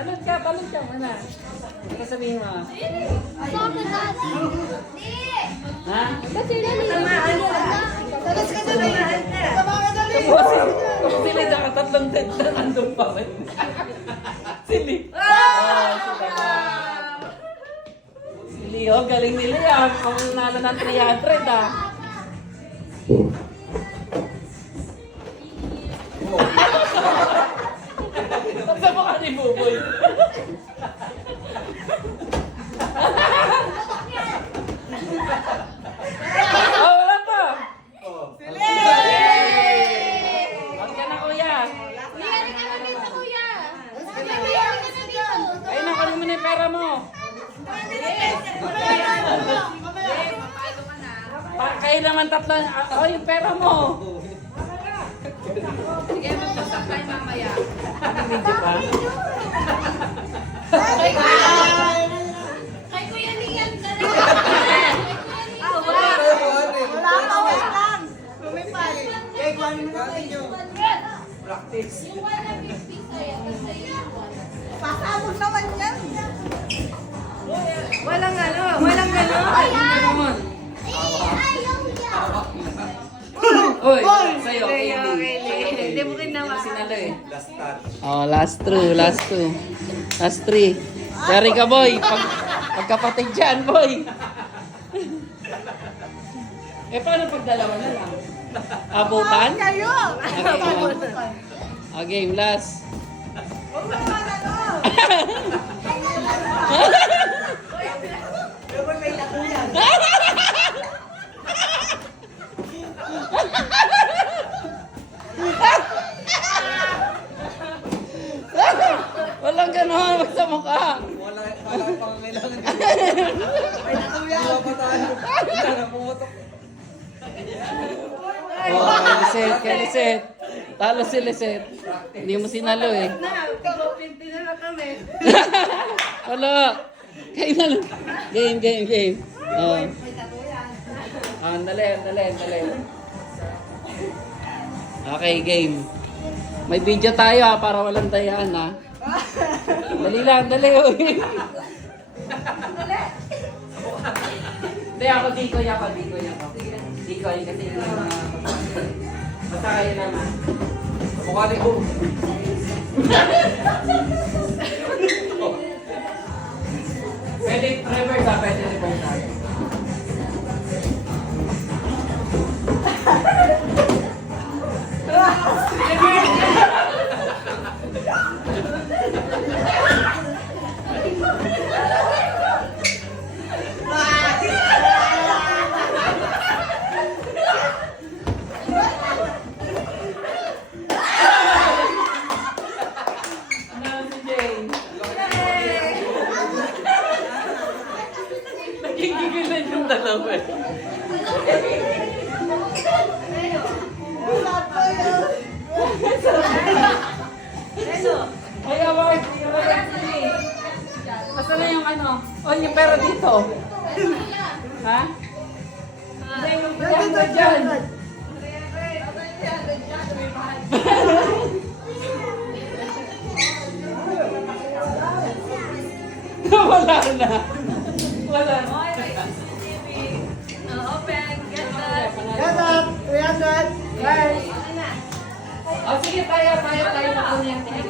Talon ka muna. Ano sabihin mo? Ha? Sili na katatlong tenta nandun pa rin. Sili. Sili, oh, galing nila yan. Kung nalo ng 300, ah. Sa mukha ni Buboy. Oh, wala pa. Sili! Huwag ka na, kuya. Ayun na, kunin mo na yung pera mo. Kayo naman tatlo. Oh, yung pera mo. Sige, magsasaklay mamaya. Medyo pa. Kay Kuya Lian ka rin. Wala pa, wait lang. Lumipay. Kaya kuhanin mo na kayo. Practice. Yung 150 sa'yo, tapos sa'yo yung 1. Pasabog naman yan. Walang gano'n. Uy, sa'yo. Hindi mo kinawa. Sinalo eh. Oh, last two. Last three. Yari ka, boy. Pagkapatid dyan, boy. Paano pag dalawa na lang? Abutan? Kayo. Okay, game, last. Huwag naman ano. Dapat may takuyan. Walang ganon, wag sa mukha. Wala pang kailangan. May takuyan. Wala pa tayo. Wala na pumutok. Oh, kay Lisette. Talo si Lisette. Hindi mo sinalo eh. Pinti na lang kami. Wala. Kayo na lang. Game. Oh. Andali. Okay, game. May video tayo ha, para walang dayaan ha. Dali lang, dali. Hindi ako, dikoy ako. Dikoy kasi yung basta kayo naman. Mukha ni Boom. Pwede reverse ha, pwede reverse ha. Nagigigilan yung dalawa eh. Wala pa yun. Ay, award! Basta na yung ano? Oh, yung pera dito. Ha? Hindi, yung pera mo dyan. Wala na. Wala na. Open, get that. Get up. 300. Guys. Oh, sige, tayo. Sige.